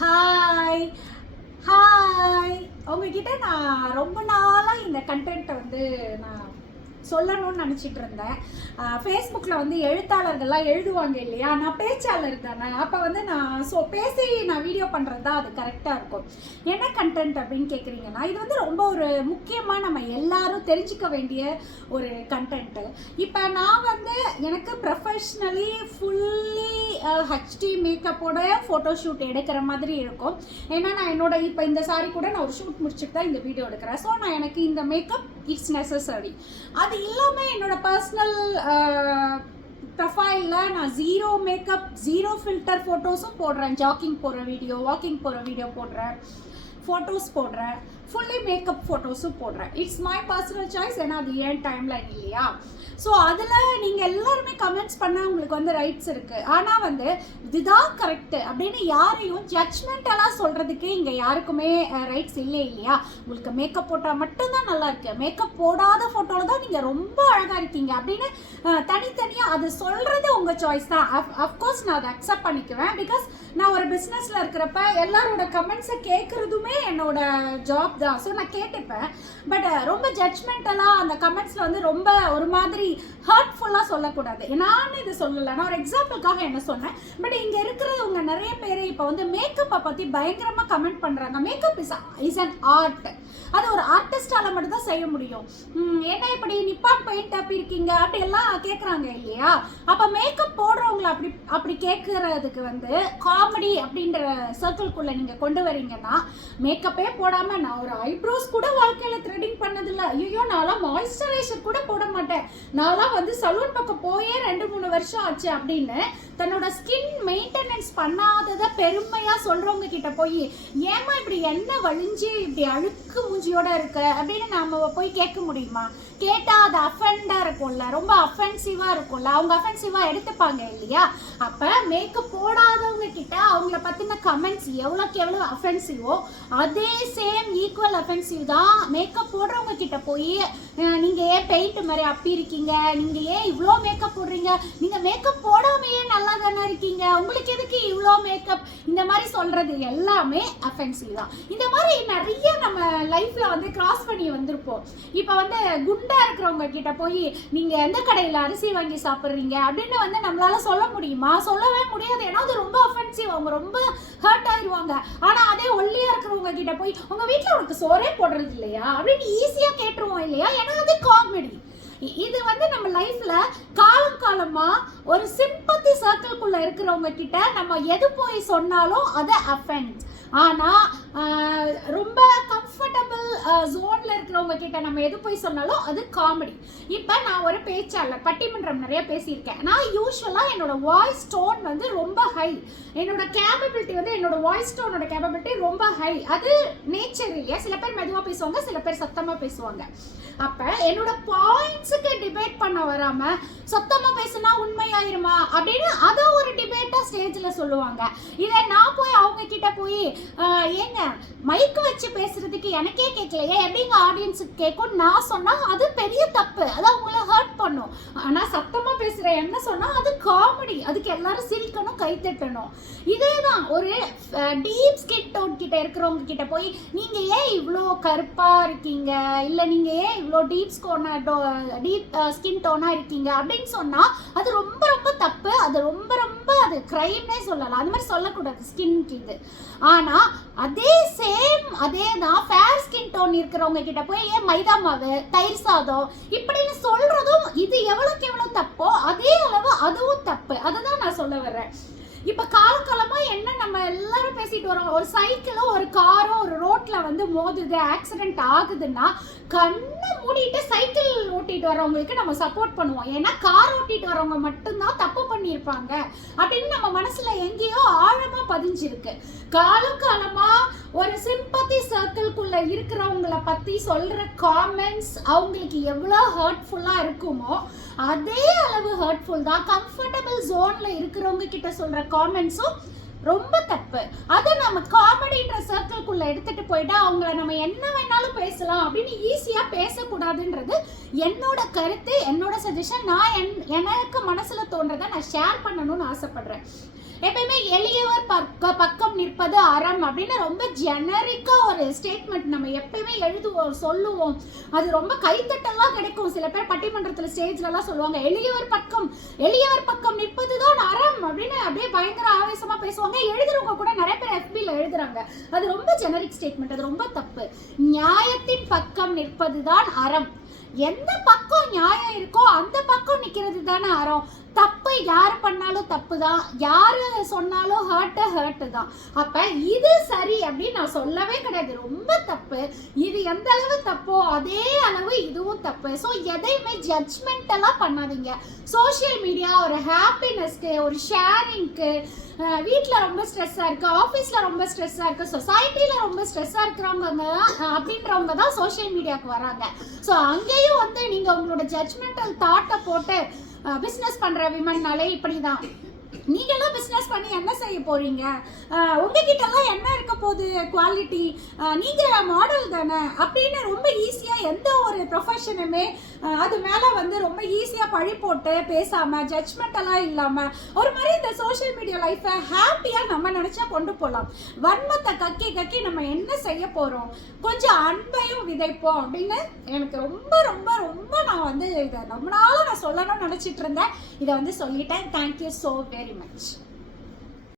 Hi hi உங்ககிட்ட நான் ரொம்ப நாளாக இந்த கண்டென்ட்டை நான் சொல்லணும்னு நினச்சிட்டு இருந்தேன். ஃபேஸ்புக்கில் எழுத்தாளர்கள்லாம் எழுதுவாங்க இல்லையா, நான் பேச்சாளர் தானே. அப்போ நான் பேசி நான் வீடியோ பண்ணுறது தான் அது கரெக்டாக இருக்கும். என்ன கண்டென்ட் அப்படின்னு கேட்குறீங்கன்னா, இது ரொம்ப ஒரு முக்கியமாக நம்ம எல்லாரும் தெரிஞ்சுக்க வேண்டிய ஒரு கண்டென்ட்டு. இப்போ நான் எனக்கு ப்ரொஃபஷ்னலி ஃபுல்லி ஹெச்டி மேக்கப்போட ஃபோட்டோஷூட் எடுக்கிற மாதிரி இருக்கும். ஏன்னா நான் இப்போ இந்த சாரி கூட நான் ஒரு ஷூட் முடிச்சுட்டு தான் இந்த வீடியோ எடுக்கிறேன். ஸோ எனக்கு இந்த மேக்கப் இட்ஸ் நெசசரி. அது இல்லாமல் என்னோட பர்சனல் ப்ரொஃபைலில் நான் ஜீரோ மேக்கப் ஜீரோ ஃபில்டர் ஃபோட்டோஸும் போடுறேன். ஜாக்கிங் போகிற வீடியோ, வாக்கிங் போகிற வீடியோ போடுறேன், ஃபோட்டோஸ் போடுறேன், ஃபுல்லி மேக்கப் ஃபோட்டோஸும் போடுறேன். It's my personal choice. ஏன்னா அது ஏன் டைம்லைன் இல்லையா. ஸோ அதில் நீங்கள் எல்லாருமே கமெண்ட்ஸ் பண்ண உங்களுக்கு ரைட்ஸ் இருக்குது. ஆனால் இதுதான் கரெக்டு அப்படின்னு யாரையும் ஜட்ஜ்மெண்டெல்லாம் சொல்கிறதுக்கு இங்கே யாருக்குமே ரைட்ஸ் இல்லையா. உங்களுக்கு மேக்கப் போட்டால் மட்டும்தான் நல்லா இருக்கு, மேக்கப் போடாத ஃபோட்டோவில் தான் நீங்கள் ரொம்ப அழகாக இருக்கீங்க அப்படின்னு தனித்தனியாக அது சொல்கிறது உங்கள் சாய்ஸ் தான். அஃப்கோர்ஸ் நான் அதை அக்செப்ட் பண்ணிக்குவேன். பிகாஸ் நான் ஒரு பிஸ்னஸில் இருக்கிறப்ப எல்லாரோட கமெண்ட்ஸை கேட்குறதுமே என்னோட ஜாப் தான். ஸோ நான் கேட்டுப்பேன். பட் ரொம்ப ஜட்ஜ்மெண்டெல்லாம் அந்த கமெண்ட்ஸில் ரொம்ப ஒரு மாதிரி ஹர்ட்ஃபுல்லாக சொல்லக்கூடாது. நானும் இது சொல்லலை, நான் ஒரு எக்ஸாம்பிளுக்காக என்ன சொன்னேன். பட் இங்கே இருக்கிறவங்க நிறைய பேர் இப்போ மேக்கப்பை பற்றி பயங்கரமாக கமெண்ட் பண்ணுறாங்க. Makeup is an art. அது ஒரு ஆர்டிஸ்டால் மட்டும்தான் செய்ய முடியும். ஏன்னா இப்படி நிப்பான் பெயிண்ட் அப்படி இருக்கீங்க அப்படி எல்லாம் கேட்குறாங்க இல்லையா. அப்போ மேக்கப் போடுறவங்களை அப்படி கேட்குறதுக்கு காமெடி அப்படின்ற சர்க்கிள்குள்ளே நீங்கள் கொண்டு வரீங்கன்னா, மேக்கப்பே போடாமல் நான் ஒரு ஐப்ரோஸ் கூட வாழ்க்கையில் த்ரெடிங் பண்ணதில்லை. ஐயோ நான்லாம் மாய்ஸ்சரைசர் கூட போட மாட்டேன், நான்லாம் சலூன் பக்கம் போயே 2-3 வருஷம் ஆச்சு அப்படின்னு தன்னோட ஸ்கின் மெயின்டெனன்ஸ் பண்ணாததை பெருமையாக சொல்கிறவங்க கிட்ட போய் ஏமா இப்படி எண்ணெய் வழிஞ்சு இப்படி அழுக்கு மூஞ்சியோட இருக்க அப்படின்னு நாம போய் கேட்க முடியுமா? கேட்டால் அது அஃபெண்டாக இருக்கும்ல, ரொம்ப அஃபென்சிவாக இருக்கும்ல, அவங்க அஃபென்சிவாக எடுத்துப்பாங்க இல்லையா. அப்போ மேக்கப் போடாதவங்க கிட்ட அவங்கள பற்றின கமெண்ட்ஸ் எவ்வளோக்கு எவ்வளோ அஃபென்சிவோ அதே சேம் ஈக்குவல் அஃபென்சிவ் தான் மேக்கப் போடுறவங்க கிட்ட போய் நீங்கள் ஏன் பெயிண்ட் மாதிரி அப்பி இருக்கீங்க, நீங்கள் ஏன் இவ்வளோ மேக்கப் போடுறீங்க, நீங்கள் மேக்கப் போடாமையே நல்லா தானே இருக்கீங்க, உங்களுக்கு எதுக்கு இவ்வளோ மேக்கப், இந்த மாதிரி சொல்கிறது எல்லாமே அஃபென்சிவ் தான். இந்த மாதிரி நிறைய நம்ம லைஃப்பில் கிராஸ் பண்ணி வந்திருப்போம். இப்போ குண்டா இருக்கிறவங்க கிட்ட போய் நீங்கள் எந்த கடையில் அரிசி வாங்கி சாப்பிட்றீங்க அப்படின்னு நம்மளால சொல்ல முடியுமா? சொல்லவே முடியாது. ஏன்னா அது ரொம்ப அஃபென்சிவ், அவங்க ரொம்ப ஹர்ட் ஆயிடுவாங்க. ஆனால் அதே ஒல்லியாக இருக்கிறவங்க கிட்ட போய் உங்கள் வீட்டில் உனக்கு சோறே போடுறது இல்லையா அப்படின்னு ஈஸியாக கேட்டுருவோம் இல்லையா. ஏன்னா அது காமெடி. இது நம்ம லைஃப்ல காலம் காலமா ஒரு சிம்பத்தி சர்க்கிள்குள்ள இருக்கிறவங்க கிட்ட நம்ம எது போய் சொன்னாலும் அது அஃபென்ஸ். ஆனா ரொம்ப கம்ஃபர்டபுள் ஜோன்ல இருக்கிறவங்க கிட்ட நம்ம எது போய் சொன்னாலும் அது காமெடி. இப்போ நான் ஒரு பேச்சாளர், பட்டிமன்றம் நிறைய பேசியிருக்கேன். நான் யூஸ்வலா என்னோட வாய்ஸ் டோன் ரொம்ப ஹை. என்னோட கேப்பபிலிட்டி என்னோட வாய்ஸ் டோனோட கேப்பபிலிட்டி ரொம்ப ஹை. அது நேச்சர் இல்லையா. சில பேர் மெதுவாக பேசுவாங்க, சில பேர் சத்தமாக பேசுவாங்க. அப்போ என்னோட பாயிண்ட்ஸுக்கு டிபேட் பண்ண வராம சத்தமாக பேசுனா உண்மையாயிருமா அப்படின்னு அதை ஒரு டிபேட்டா ஸ்டேஜில் சொல்லுவாங்க. இதை நான் போய் அவங்க கிட்ட போய் ஏங்க மைக்கு வச்சு பேசுறதுக்கு எனக்கே கேட்கலையே எப்படிங்க ஆடியன்ஸுக்கு கேட்கும் நான் சொன்னா அது பெரிய தப்பு, அது அவங்கள ஹர்ட் பண்ணும். ஆனால் சத்தமாக பேசுகிற என்ன சொன்னால் அது காமெடி, அதுக்கு எல்லாரும் சிரிக்கணும், கை தட்டணும். இதே தான் ஒரு டீப் ஸ்கின் டோன் கிட்ட இருக்கிறவங்க கிட்ட போய் நீங்கள் ஏன் இவ்வளோ கருப்பாக இருக்கீங்க, இல்லை நீங்கள் ஏன் இவ்வளோ டீப் ஸ்கின் டோனாக இருக்கீங்க அப்படின்னு சொன்னால் அது ரொம்ப ரொம்ப தப்பு. அது ரொம்ப ரொம்ப அது கிரைம்னே சொல்லலாம். அது மாதிரி சொல்லக்கூடாது ஸ்கின்க்கு இது. ஆனால் அதே தான் ஃபேர் ஸ்கின் டோன் இருக்கிறவங்க கிட்ட போய் ஏன் மைதா மாவு, தயிர் சாதம் இப்படின்னு சொல்றதும் இது எவ்வளோக்கு எவ்வளோ தப்போ அதே அளவு அதுவும் தப்பு. அதை தான் நான் சொல்ல வர்றேன். இப்போ காலகாலமா என்ன நம்ம எல்லாரும் பேசிட்டு வரோம், ஒரு சைக்கிளோ ஒரு காரோ ஒரு ரோட்ல மோதுது, ஆக்சிடென்ட் ஆகுதுன்னா கண்ணை மூடிட்டு சைக்கிள் ஓட்டிட்டு வரவங்களுக்கு நம்ம சப்போர்ட் பண்ணுவோம். ஏன்னா கார் ஓட்டிட்டு வரவங்க மட்டும்தான் தப்பு பண்ணியிருப்பாங்க அப்படின்னு நம்ம மனசுல எங்கேயோ ஆழமா பதிஞ்சிருக்கு. காலமா ஒரு சிம்பத்தி சர்க்கிள்குள்ள இருக்கிறவங்கள பத்தி சொல்ற காமெண்ட்ஸ் அவங்களுக்கு எவ்வளோ ஹர்ட்ஃபுல்லா இருக்குமோ அதே அளவு ஹர்ட்ஃபுல் தான் கம்ஃபர்டபுள் ஜோன்ல இருக்கிறவங்க கிட்ட சொல்ற காமெண்ட்ஸும் ரொம்ப தப்பு. அதை நம்ம காமெடின்ற சர்க்கிள்குள்ள லைஃப்குள்ளே எடுத்துகிட்டு போயிட்டா அவங்கள நம்ம என்ன வேணாலும் பேசலாம் அப்படின்னு ஈஸியாக பேசக்கூடாதுன்றது என்னோட கருத்து, என்னோட சஜஷன். நான் எனக்கு மனசில் தோன்றதை நான் ஷேர் பண்ணணும்னு ஆசைப்படுறேன். எப்பயுமே எளியவர் பக்கம் நிற்பது அறம் அப்படின்னு ரொம்ப ஜெனரிக்காக ஒரு ஸ்டேட்மெண்ட் நம்ம எப்பயுமே எழுதுவோம், சொல்லுவோம். அது ரொம்ப கைத்தட்டெல்லாம் கிடைக்கும். சில பேர் பட்டிமன்றத்தில் ஸ்டேஜ்லலாம் சொல்லுவாங்க, எளியவர் பக்கம் நிற்பது தான் அறம் அப்படின்னு அப்படியே பயங்கர ஆவேசமாக பேசுவாங்க. எழுதுறவங்க கூட நிறைய பேர் FBல எழுதுறாங்க. அது ரொம்ப ஜெனரிக் ஸ்டேட்மெண்ட், அது ரொம்ப தப்பு. நியாயத்தின் பக்கம் நிற்பது தான் அறம். எந்த பக்கம் நியாயம் இருக்கோ அந்த பக்கம் நிற்கிறது தானே அறம். தப்பு யார் பண்ணாலும் தப்பு தான், யார் சொன்னாலும் ஹர்ட்டு தான். அப்போ இது சரி அப்படின்னு நான் சொல்லவே கிடையாது, ரொம்ப தப்பு. இது எந்த அளவு தப்போ அதே அளவு இதுவும் தப்பு. ஸோ எதையுமே ஜட்ஜ்மெண்டெல்லாம் பண்ணாதீங்க. சோஷியல் மீடியா ஒரு ஹாப்பினஸ்க்கு, ஒரு ஷேரிங்க்கு, வீட்டில் ரொம்ப ஸ்ட்ரெஸ்ஸாக இருக்குது, ஆஃபீஸில் ரொம்ப ஸ்ட்ரெஸ்ஸாக இருக்குது, சொசைட்டியில் ரொம்ப ஸ்ட்ரெஸ்ஸாக இருக்கிறவங்க அப்படின்றவங்க தான் சோஷியல் மீடியாவுக்கு வராங்க. ஸோ அங்கேயும் வந்து நீங்கள் உங்களோட ஜட்ஜ்மெண்டல் தாட்டை போட்டு பிஸ்னஸ் பண்ணுற விமன்னாலே இப்படி தான். நீங்களும் பிஸ்னஸ் பண்ணி என்ன செய்ய போகிறீங்க? உங்ககிட்டலாம் என்ன இருக்க போகுது குவாலிட்டி? நீங்கள் மாடல் தானே அப்படின்னு ரொம்ப ஈஸியாக எந்த ஒரு ப்ரொஃபஷனுமே அது மேலே வந்து ரொம்ப ஈஸியாக பழி போட்டு பேசாமல் ஜட்ஜ்மெண்டெல்லாம் இல்லாமல் ஒரு மாதிரி இந்த சோஷியல் மீடியா லைஃப்பை ஹாப்பியாக நம்ம நினச்சா கொண்டு போகலாம். வன்மத்தை கக்கி நம்ம என்ன செய்ய போகிறோம்? கொஞ்சம் அன்பையும் விதைப்போம் அப்படின்னு எனக்கு ரொம்ப ரொம்ப ரொம்ப நான் வந்து இதை ரொம்ப நாளும் நான் சொல்லணும்னு நினச்சிட்டு இருந்தேன். இதை வந்து சொல்லிட்டேன். Thank you so very much.